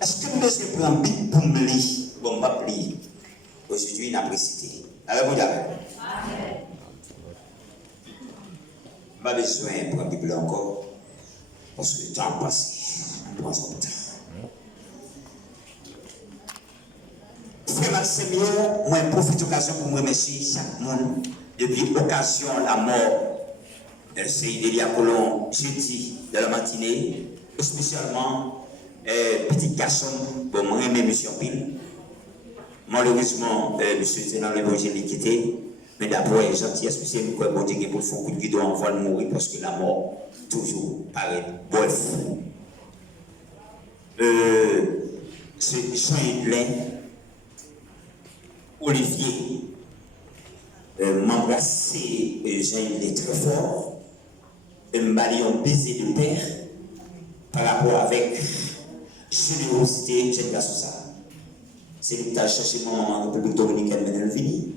Est-ce que nous devons prendre un bit pour me lire? Bon, pas lire. Aujourd'hui, il n'a pas cité. Avez-vous d'accord? Amen. Je n'ai pas besoin de prendre la Bible encore. Parce que le temps a passé. On prend son temps. Frère Maxime, moi, je profite de l'occasion pour remercier chaque monde depuis l'occasion de la mort de Elia Colon jeudi de la matinée, spécialement petit garçon pour moi, même Monsieur Pile. Malheureusement, monsieur était dans l'évangile quitté, mais d'abord, il est gentil, spécialement nous croyons que pour faire un coup de guidon, on va le mourir parce que la mort, toujours, paraît bref. C'est Jean-Hidlin, Olivier, m'embrasser Jean-Hidlin très fort, et me balayer un baiser de père par rapport avec générosité, j'aime bien ça. C'est lui qui a cherché mon maman en République Dominicaine, mais elle vini.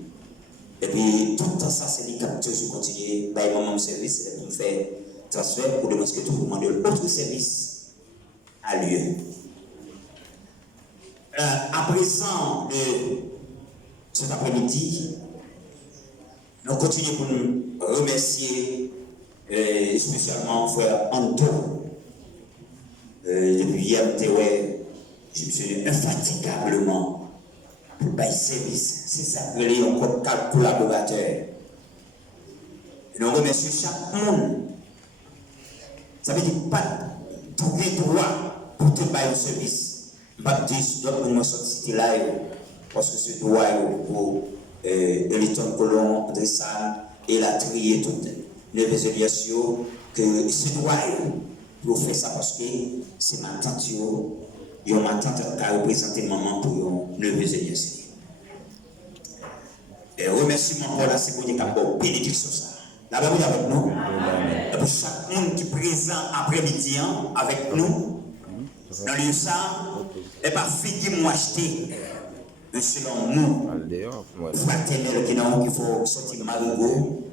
Et puis, tout le temps, ça, c'est lui qui a toujours continué. Bah, il m'a mon service pour me faire transfert pour démontrer que tout le monde a autre service a lieu. À présent, cet après-midi, nous continuons pour nous remercier spécialement frère Anto. Depuis hier, je me suis infatigablement pour bailler service. C'est ça que les encore quatre collaborateurs. Nous remercions chaque monde. Ça veut dire pas tous les droits pour te bailler un service. Pas dire d'autres nous sortir là parce que ce droit pour Eliton Colon, Andressan et la trier toutes les résolutions que ce droit pour faire ça parce que c'est ma tante et ma tante qui a représenté maman pour une résolution. Et remerciement pour la sécurité qui a une bénédiction ça. D'abord vous avec nous. Et pour chaque monde qui est présent après-midi avec nous. Dans le ça, et pas fille qui m'a acheté, selon nous, fraternel qui faut sortir Marigot,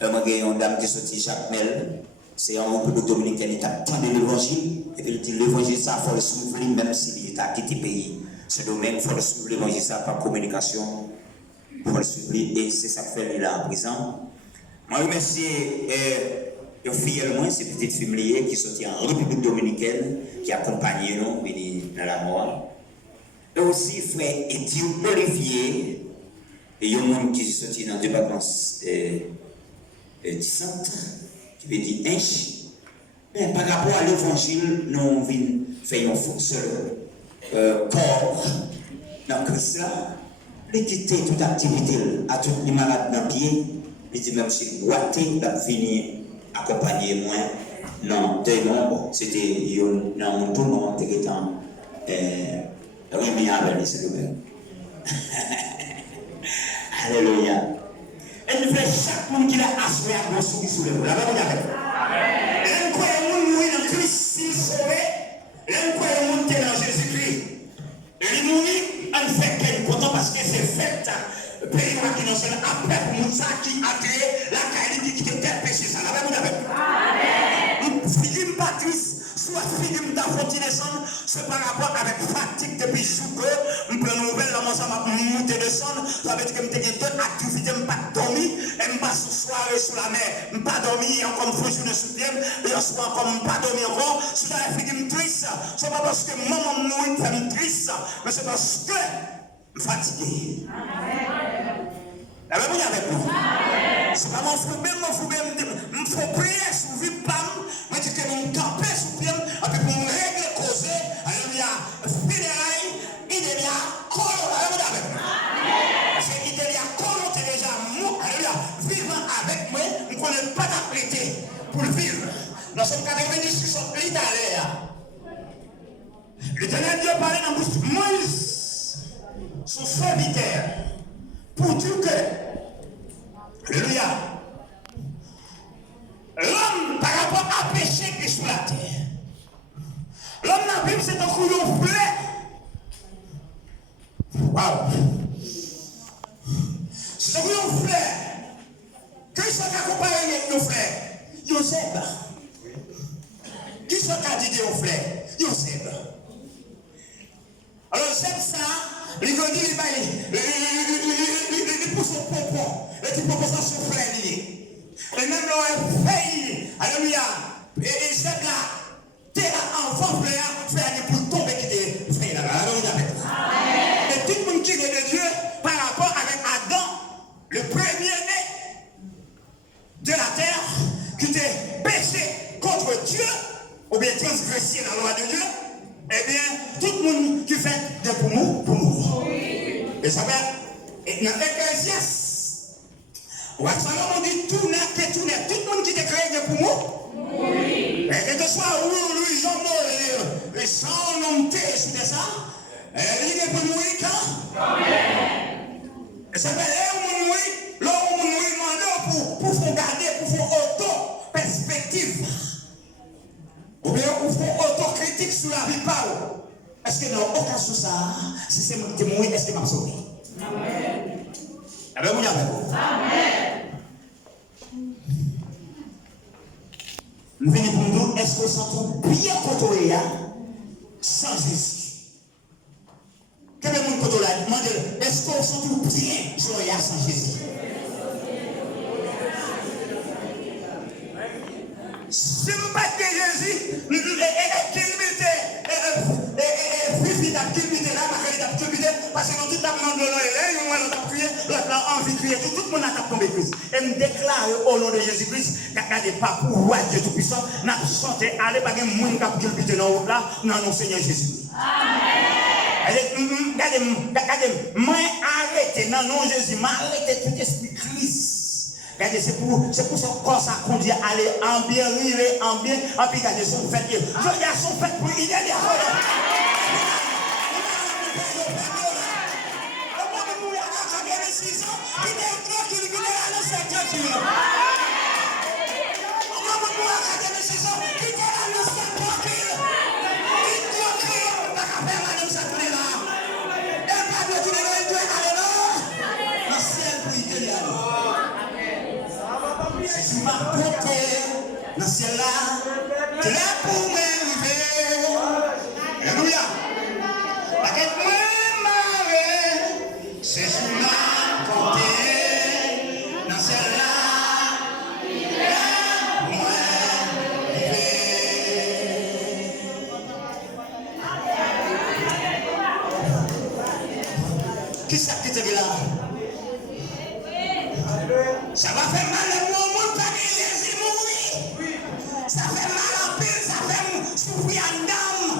une dame qui sortit Jacques-Mel, c'est un République Dominicaine qui a tendu l'évangile, et puis il dit l'évangile, ça, il faut le suivre, même s'il a quitté le pays. Ce domaine, il faut le suivre l'évangile, ça, par communication, il faut le suivre, et c'est ça que fait là à présent. Moi, je remercie. Et fidèlement, ces petites filles qui sont en République Dominicaine, qui accompagnent nous dans la mort. Et aussi, frère Étienne Olivier, et il y a un monde qui sont dans deux vacances dissantes, qui veut dire Inch. Mais par rapport à l'évangile, nous venons faire un seul corps dans Christ là, les quitter toute activité à tous les malades dans le pied, les dit même si boité, la venir accompagner moi non bon c'était dans mon tour non étant remis avec c'est le même alléluia et nous fait chaque monde qui a assuré à nous sous le la même avec amen quoi monde mourir dans Christ s'il sauvé quoi monde qui est dans Jésus-Christ et mourir en fait qu'elle content parce que c'est fait pays qui nous sommes après pour nous qui a créé la qualité qui était péché ça la même avec amen film Patrice soit film d'Afrontine descendre c'est par rapport avec fatigue depuis jour que nous prenons nouvelle là ça va monter descendre ça veut dire que me deux activités me pas dormir et me pas soirée sous la mer me pas dormir encore une journée sous terre et soir comme pas dormir encore c'est la film triste c'est pas parce que maman mourir fait triste mais c'est parce que fatigué. La même chose avec nous. C'est pas mon frère, il faut prier sur vie pam, mais tu peux me camper sur pied, et puis pour me régler causer, alléluia, fédéral, il y a colo, la même chose avec nous. C'est il y a colo, t'es déjà mou, alléluia, vivant avec moi, on ne connaît pas d'apprêter pour vivre. Nous sommes 90 qui sont l'Italie. L'Éternel Dieu parlait dans la bouche de Moïse. Son serviteur, pour dire que, alléluia, l'homme par rapport à péché qui est sur la terre, l'homme dans la Bible c'est un couillon blé. Waouh! C'est un couillon blé. Qui sont accompagnés avec nos frères? Yoseb. Qui sont candidés aux frères? Yoseb. Alors, j'aime ça. Il grandit, il pousse au pompon. Et tu proposes ça sur frère. Et même le fait, alléluia. Et j'aime là. T'es là, enfant, frère, pour tomber qui t'est fait là. Et tout le monde qui est de Dieu par rapport avec Adam, le premier-né de la terre, qui était péché contre Dieu, ou bien transgressé la loi de Dieu, eh bien, tout le monde qui fait des pour nous. Et ça fait, dans l'Ecclésiaste, on dit tout le monde qui est créé des pour nous. Et que ce soit Louis Jean Molle, les 100 noms sur ça, il est pour mourir quand? Et ça fait, là, on mourir pour faire garder, pour faire auto-perspective. Ou bien on fait autocritique sur la vie par est-ce que dans aucun sous ça, si c'est moi qui mourir, est-ce que je vais sauver? Amen. Amen. Amen. Nous venons pour nous, est-ce que nous sommes bien côtoyés sans Jésus? Quel est le monde côtoyé? Est-ce que nous sommes bien joyeux sans Jésus? Si vous battez Jésus, parce que nous tout le monde a envie de crier, tout le monde a tombé Christ. Et nous déclarons au nom de Jésus-Christ, regardez pas pour roi Dieu Tout-Puissant, nous avons chanté, allez pas que le monde a culbuté dans le là, dans le Seigneur Jésus. Regardez, moi arrêtez, dans le nom de Jésus, m'arrêtez tout esprit Christ. Regardez, c'est pour son corps ça conduit à aller en bien, en bien, en puis regardez son fait. Je regarde son fait pour il est là. Si ma beauté dans ce ciel là, tu l'as pour m'élever. Alléluia. Parce que moi, c'est sur ma beauté dans ce ciel là, tu l'as pour m'élever. Qui ça qui te dit là? Ça va faire mal au monde pas que Jésus mourit. Ça fait mal en pile, ça fait souffrir en dame.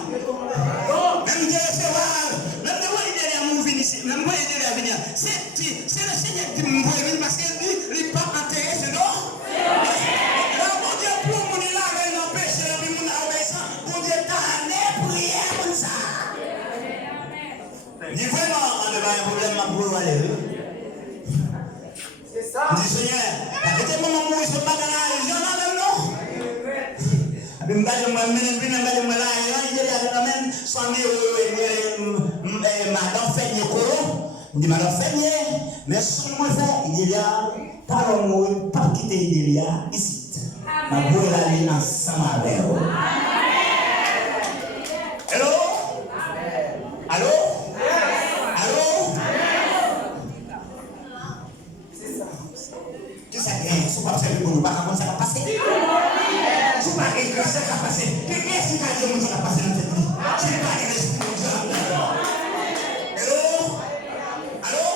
Même Dieu recevoir, même Dieu va mourir ici, même Dieu va venir. C'est le Seigneur qui mourit parce qu'il n'est pas enterré, c'est non? Là, mon Dieu, pour mon là, il empêche le monde obéissant, mon Dieu t'a allé prier comme ça. Ni vraiment, on n'a pas un problème à pouvoir aller. Dis Seigneur, arrêtez moi mourir ce matin là, j'en ai même non. Même pas de moi, même là, il y a quand même son madame Feigné Coro, dit madame Feigné, mais son moi fait, il y a pas mourir, pas quitter il y a ici. Ma boue aller ensemble avec vous. Hello? Allô? Si pas faire le bon, pas comment ça va passer. Si pas que ça va passer. Qu'est-ce qui va dire que ça va passer dans cette vie? Je ne vais pas dire que ça va passer. Hello? Allô?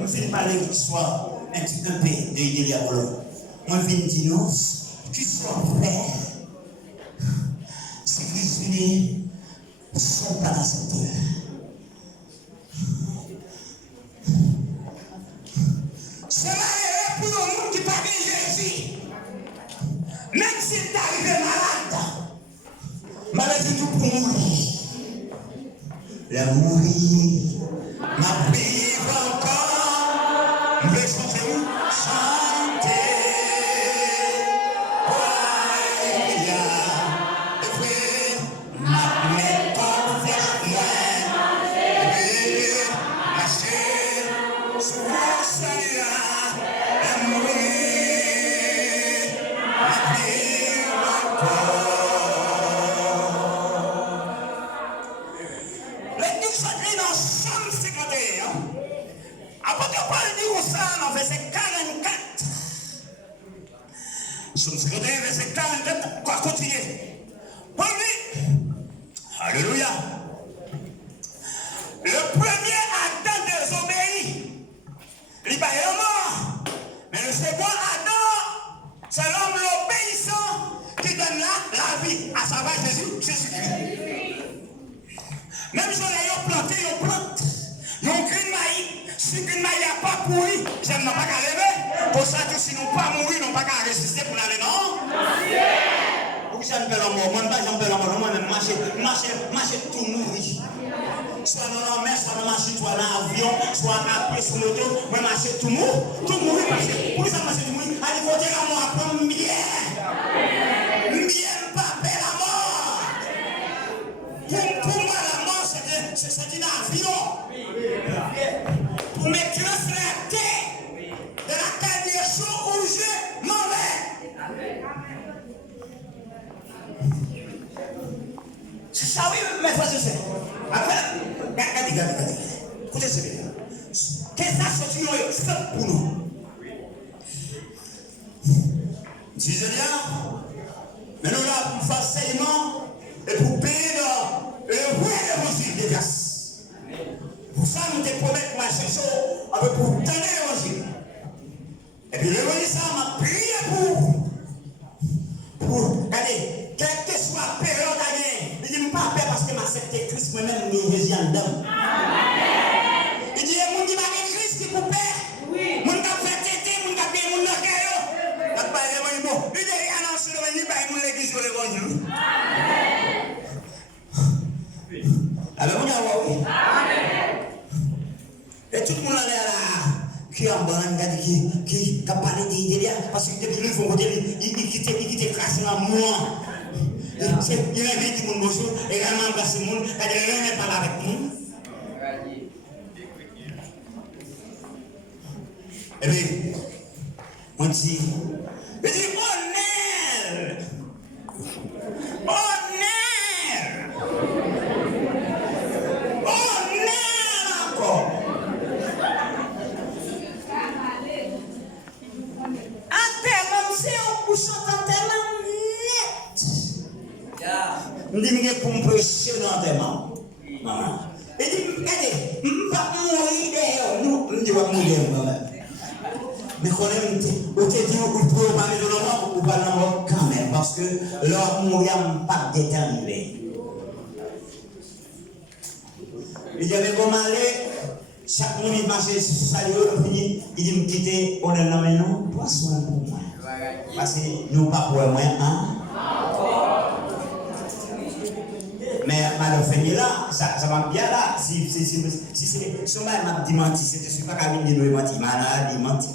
Je vais parler de l'histoire un petit peu de Yélia Bolo. Je vais dire qu'il soit frère. C'est Christ venu. Sont pas acceptés. C'est là pour le monde qui parle de Jésus. Même si tu arrivé malade c'est tout pour mourir. La mourir, ma vivre encore, je vais chanter. Seigneur, ça dans verset 44. Somme 51, verset 44. Quoi, continuer. Alléluia. Le premier Adam désobéit. Il va être mort. Mais le second Adam, c'est l'homme l'obéissant qui donne la vie, à savoir Jésus-Christ. Même si on a planté, on plante. Nous avons une maïs. Si une maïs n'a pas pourri, j'aime pas qu'à lever. Pour ça, si nous pas mourir, nous pas qu'à résister pour aller, non? Pourquoi j'aime pas l'amour? Moi, j'aime pas l'amour. Moi-même, marcher tout mourir. Soit dans la mer, soit dans la machine, soit dans l'avion, soit à pied sur l'auto. Moi, marcher tout mourir. Tout mourir, parce que pour ça, marcher tout mourir. Allez, côté la mort, apprendre bien. Bien, pas peur la mort. Pour moi, la mort, c'est un avion. Pour me transférer la terre de la terre des choses où je m'en vais. C'est ça, oui, mes frères et sœurs. Après, regardez. Écoutez ce bien. Qu'est-ce que ça c'est pour nous? Disons bien, mais nous là pour faire saignement et pour payer le vrai évangile de grâce. Pour ça, nous te promettons ma chanson pour donner l'évangile. Et puis l'évangile, ça m'a prié pour, regardez, quelle que soit la période à gagner, il dit, pas peur parce que m'a accepté Christ, moi-même, je suis en dedans. Il dit, mon dit, ma Christ qui vous paie. Mon qui a fait tété, mon qui a payé mon local. Il pas l'évangile. Bon, il dit, annonce l'évangile, il mon l'église sur l'évangile. Alors, vous avez oui. Et tout le monde est là. Qui a qui a parlé d'idées parce que depuis le fond, il quitte crassé dans moi. Il a dit mon bonjour, et il a embrassé le monde, il a parlé avec nous. Et puis, on dit, honneur! Encore! Je dis pour me prêcher dans tes mains. Il dit, regardez, je ne vais pas mourir d'ailleurs. Nous, je ne vais pas mourir moi-même. Mais quand même, vous te dites, vous pouvez parler de l'homme ou pas de l'homme quand même. Parce que l'homme mourir n'est pas déterminé. Il dit, mais comment aller? Chaque monde il marche sur sa lieu, il dit, me quitter, on est là maintenant, toi soin pour moi. Parce que nous pas pour moi, hein? Mais mal fait là, ça va bien là. Si on m'a dit menti, c'était sûr pas qu'à venir nous mentir, mais menti.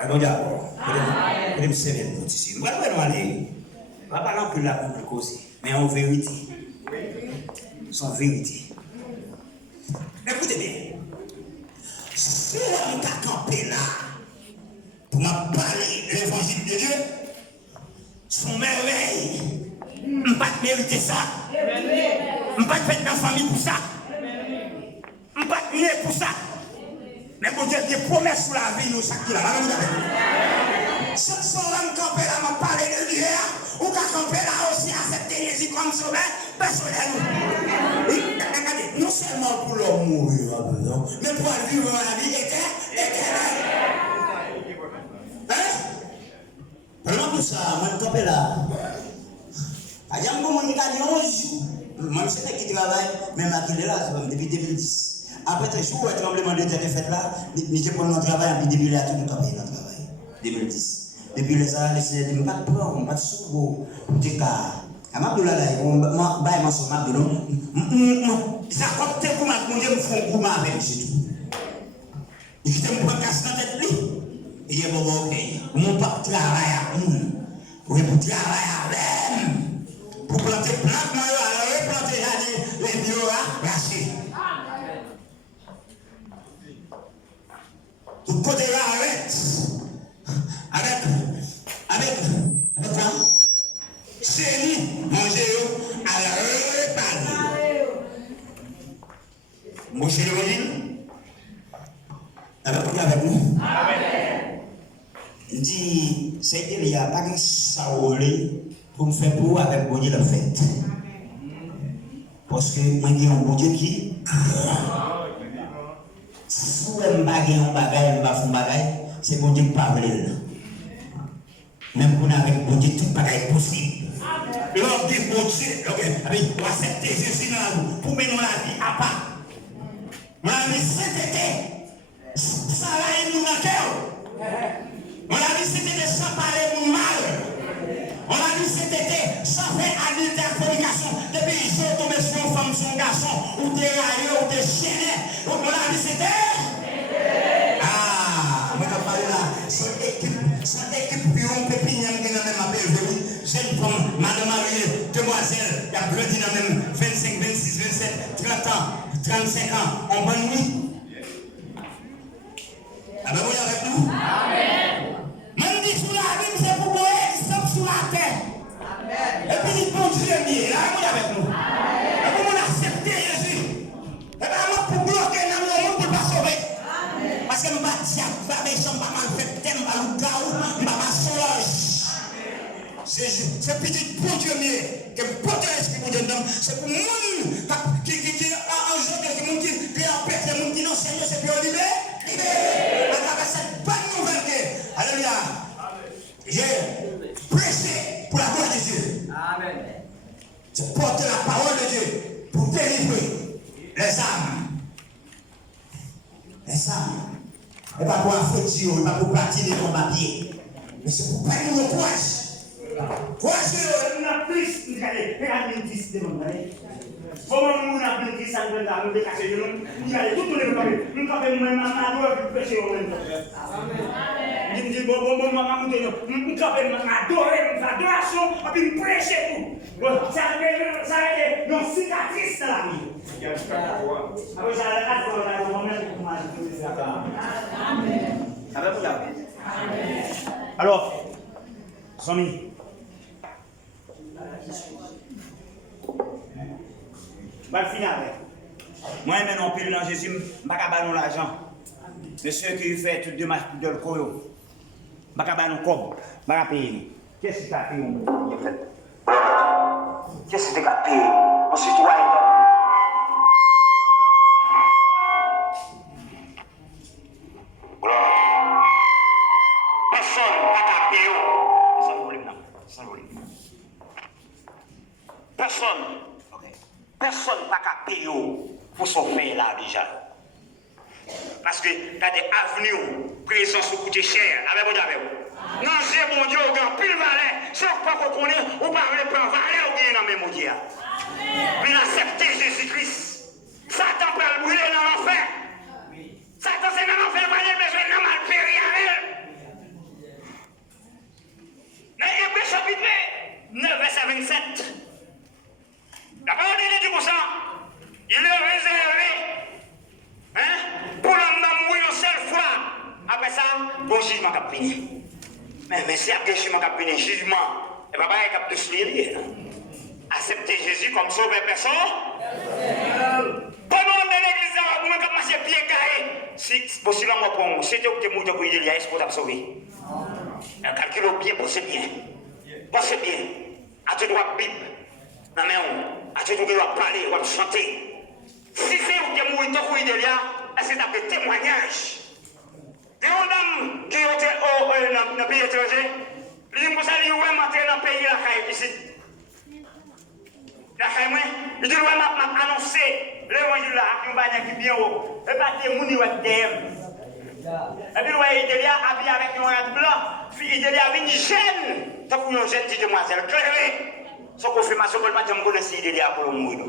Alors d'abord, je me servir de ici. Moi, je vais aller. Pas parler plus là pour causer, mais en vérité. Sans vérité. Écoutez bien. Si on t'a campé là, pour me parler de l'évangile de Dieu, son merveille. Je ne peux pas mériter ça. Je ne peux pas faire dans la famille pour ça. Je ne peux pas né pour ça. Mais bon Dieu, des promesses sur la vie, nous, chaque jour. Chaque fois que je campe là, je parle de Dieu, ou que je campe là aussi, accepter Jésus comme sauveur, personnellement. Regardez, non seulement pour l'homme mourir, mais pour vivre la vie éternelle. Hein? Vraiment pour ça, je campe là. Il y a un moment où il y a un jour, moi je sais qui travaille, même à qui est là, depuis 2010. Après, le jour où le tremblement de terre est fait là, je prends mon travail, puis depuis là, tout le temps, il y a un travail. 2010. Depuis les années, je ne sais pas de plan, pas de sous, des cas. À ma boule là, je suis ma boule. Ça compte pour ma boule, je me fais un gourmand avec c'est tout. Il quitte mon casse dans la tête, il dit bon, ok, mon papa travaille à nous. Oui, pour travailler avec. Pour planter plantes, alors planter les bio rachés. Tout côté là, avec quoi? C'est lui, manger à la réparer. Manger le régime. Avec nous? Amen. Il dit, c'est qu'il y a pas de saoulé pour me faire pour avec bon Dieu la fête. Parce que moi j'ai un bon Dieu qui si on bagaille on bagaille on va faire bagaille c'est bon Dieu qui parle. Même qu'on a avec bon Dieu tout bagaille possible. L'homme dit bon Dieu, on accepter Jésus dans nous pour mener la vie à part. Mon ami, c'était ça là nous dans cœur. Mon ami, c'était sans parler mon mal. On a dit c'était sans faire adultère-fornication. Depuis que je tombé sur une femme, sur un garçon, ou t'es raillé, ou t'es chienné. On a dit c'était. Ah, moi je parle là. Son équipe, puis on peut pinner dans la même appel. Jeune femme, madame mariée, demoiselle, il y a bleu dans même 25, 26, 27, 30 ans, 35 ans. On bonne nuit. Ah ben vous avec nous? Amen. Même dit sous la vie, c'est pour moi, sauf sous la terre. Amen. Et puis il bon Dieu mieux. Là, vous avec nous? Amen. Et pour nous accepter Jésus. Et bien moi pour bloquer dans le monde pour ne pas sauver. Amen. Parce que je ne vais pas dire, je ne vais pas méchant, je ne vais pas mal faire thème, je ne vais pas gaou, je ne vais pas solange. C'est petit bon Dieu mieux. Que porte l'esprit pour Dieu. C'est pour le monde qui est en jeu, qui est en paix, qui est non Seigneur, c'est pour libérer. Avec cette bonne nouvelle que, alléluia, j'ai prêché pour la gloire de Dieu. Amen. Je porte la parole de Dieu pour délivrer les âmes. Les âmes. Et pas pour un fautio, et pas pour patiner ton papier. Mais c'est pour pas nous le courage. Courage, on a plus, regardez, 10 demandes. Comment nous avons dit ça, nous avons décaché de nous, nous allons tout les faire. Nous avons même adoré le péché au même temps. Amen. Nous disons, bon, maman, nous avons adoré l'adoration, et puis nous prêchons tout. Ça a été une cicatrice dans la vie. Alors, ça a été un moment pour moi. Amen. Alors, Samy. Bah, final. Moi, maintenant, pile dans Jésus, je ne vais pas faire l'argent. Mais ceux qui font tout de match de le coyo, je ne vais pas faire nos cobs, je ne vais pas payer. Qu'est-ce que tu as payé? Qu'est-ce que tu as payé? Ensuite, tu vas personne n'a pas payé. C'est un problème, non? C'est un problème. Personne. Personne n'a pas payer pour sauver là déjà. Parce que tu as des avenues, présence qui coûtent cher. Avec vous. Non, c'est mon Dieu, au grand pile valet. Sauf pas qu'on connaît, ou pas le prendre valet ou bien dans le même Dieu. Mais accepter Jésus-Christ. Satan peut le brûler dans l'enfer. Satan, c'est dans l'enfer, pas de besoin de mal périr avec. Dans Hébreux chapitre 9, verset 27. La parole de Dieu dit comme ça, il est réservé pour l'homme mourir une seule fois. Après ça, bon jugement qui a fini. Mais si il y a un jugement qui a fini, jugement, et bien, il y a de se lier. Accepter Jésus comme sauveur personne. Pendant l'église, vous avez commencé à pied carré. Si possible, moi, pour si tu es mort pour il y a est-ce que tu as sauvé? Calculez bien, pensez bien. Pensez bien. À tu dois Bible. Non, mais à tu dois parler, ou chanter. Si c'est vous qui êtes mort pour il y a, c'est un témoignage. Il y a une dame qui est dans le pays étranger. Il dit que ça lui est monté dans le pays de la Caille ici. La Caille, il dit que m'a annoncé l'évangile là, qui est bien haut. Et pas des gens qui ont été. Et puis, il est habillé avec un rat blanc. Il est avec une jeune. Ça pour une jeune petite demoiselle. Clairé. Son confirmation pour le matin, je connais il est là pour le mourir.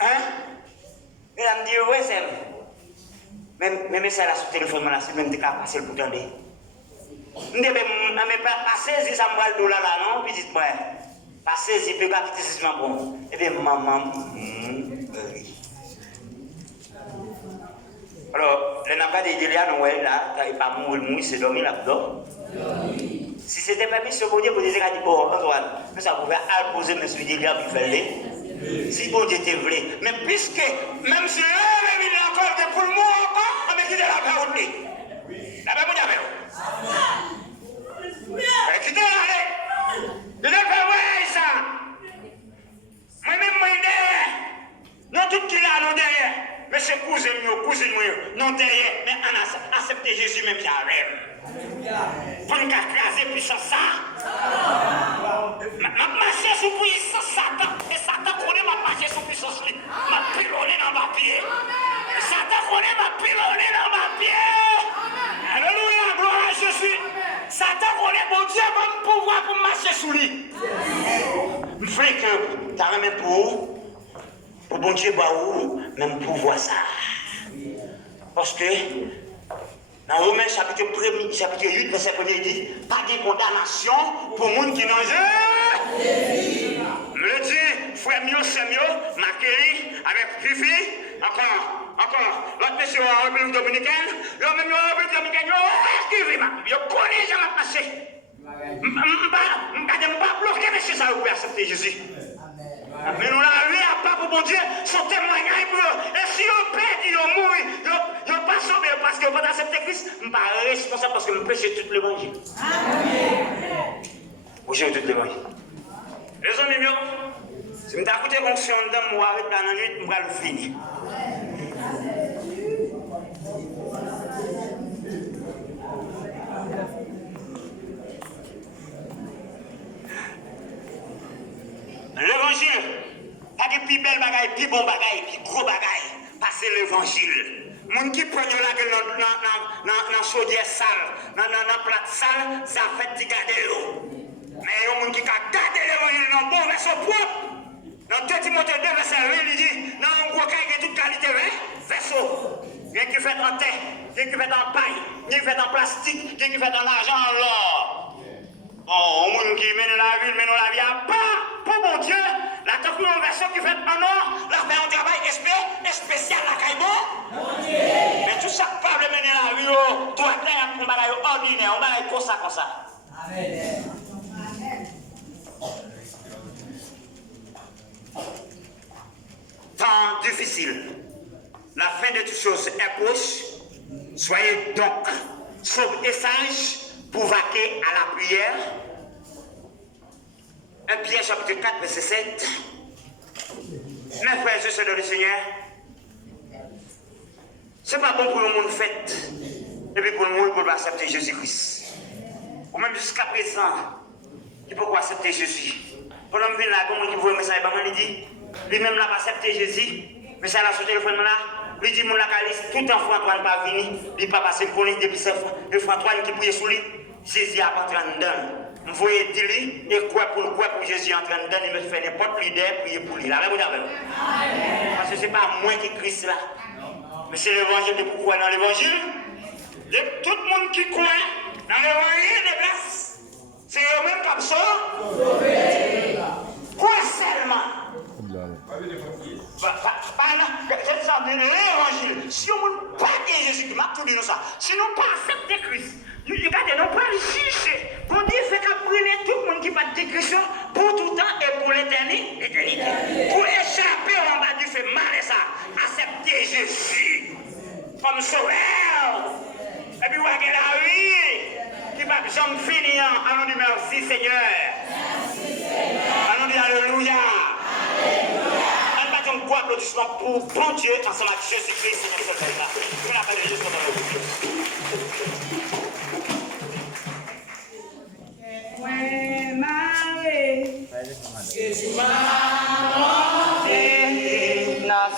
Hein? Et elle me dit, oui, c'est. Mais ça là sur le téléphone, c'est même des cas passés pour t'entendre. Je ne vais pas saisir ça, moi, le dollar là, non? Puis dites-moi, pas saisir, puis pas quitter ce bon. Eh bien, maman. Alors, les navires de Délia, nous, là, il n'est pas mourir, c'est dormir là-dedans. Si c'était pas mis sur le Dieu, vous disiez qu'il bon, Antoine, mais ça pouvait imposer M. Délia puis faire les. Si bon Dieu était vrai. Mais puisque, même si eux, ils ont encore pour le mot encore, film, non derrière, mais on a accepté Jésus même j'arrête. Pour nous craser puissance ça. Ma marcher sous puissance Satan. Et Satan connaît ma marcher sous puissance lui. Ma pilonné dans ma pied. Satan connaît ma pilonné dans ma pied. Alléluia, gloire à Jésus. Satan connaît mon Dieu, mon pouvoir pour marcher sous lui. Je veux que tu as même pour bon Dieu, même pouvoir ça. Parce que dans Romains chapitre 8, verset 1, il dit pas de condamnation pour les gens qui n'ont jamais. Me dit, frère Mio, c'est mieux, Makéli, avec Fifi, encore, l'autre monsieur en République Dominicaine, l'autre même en République Dominicaine, je connais jamais passé. Je ne vais pas bloquer, monsieur, ça vous pouvez accepter Jésus. Mais nous l'avons à pas pour bon Dieu, son témoignage pour eux. Et si on perd, ils ont mouru, ils n'ont pas sauvé parce que vous accepter Christ, je ne suis pas responsable parce que je prêche tout l'évangile. Amen. Vous prêchez tout l'évangile. Les amis, si je m'écoute conscient de moi avec la nuit, je vais le finir. L'évangile, pas de plus belle bagaille, plus bon bagaille, plus gros bagaille, passer l'évangile. Les gens qui prennent la gueule dans chaudière sale, dans plate sale, ça fait de garder l'eau. Mais il y a des gens qui gardent l'évangile dans bon verset propre. Dans 2 Timothée 2, verset 1, il dit, dans un gros cas, il y a toute qualité, vaisseau. Il y a qui fait en terre, il y a qui fait en paille, il y a qui fait en plastique, il y a qui fait en argent, en l'or. Oh, les gens qui mènent la vie, mènent la vie à part. Pour mon Dieu, la technologie version qui fait en or, la fait un travail spécial à Caïbo. Mais tout ça, pas de mener la vie, toi, tu es un bagage ordinaire, un bagage comme ça. Amen. Temps difficile. La fin de toutes choses est proche. Soyez donc sobres et sages pour vaquer à la prière. 1 Pierre chapitre 4, verset 7. Mes frères et sœurs de le Seigneur, c'est pas bon pour le monde fait, et puis pour le monde pour accepter Jésus-Christ. Ou même jusqu'à présent, il faut accepter Jésus. Pendant que je viens là, comme il voit un message, il dit, lui-même n'a pas accepté Jésus, mais ça l'a sur le téléphone là. Il dit, mon lacaliste, tout en François pas venu, il pas passé pour lui depuis ce François qui priait sous lui. Jésus a entré dedans. Vous voyez dire et quoi pour Jésus entrer dedans, il me fait n'importe leader prier pour lui. Là, vous avez. Parce que ce n'est pas moi qui Christ là. Mais c'est l'évangile de pourquoi dans l'évangile. Tout le monde qui croit dans l'évangile de grâce, c'est eux-mêmes comme ça. Quoi seulement? C'est ça, l'évangile. Si on ne pas bien Jésus, m'a tout dit ça. Si on pas accepter Christ, regardez, nous pas le juger. Bon Dieu fait qu'après tout le monde qui va de Christ pour tout temps et pour l'éternité. Pour échapper en bas du fait mal et ça, accepter Jésus comme sauveur. Et puis, vous avez la vie qui va jamais finir. Allons dire merci Seigneur. Allons dire Alléluia. Un gros applaudissement pour bon Dieu ensemble avec Jésus-Christ, notre Sauveur. Pour la paix de Jésus dans le Ouais, Marie.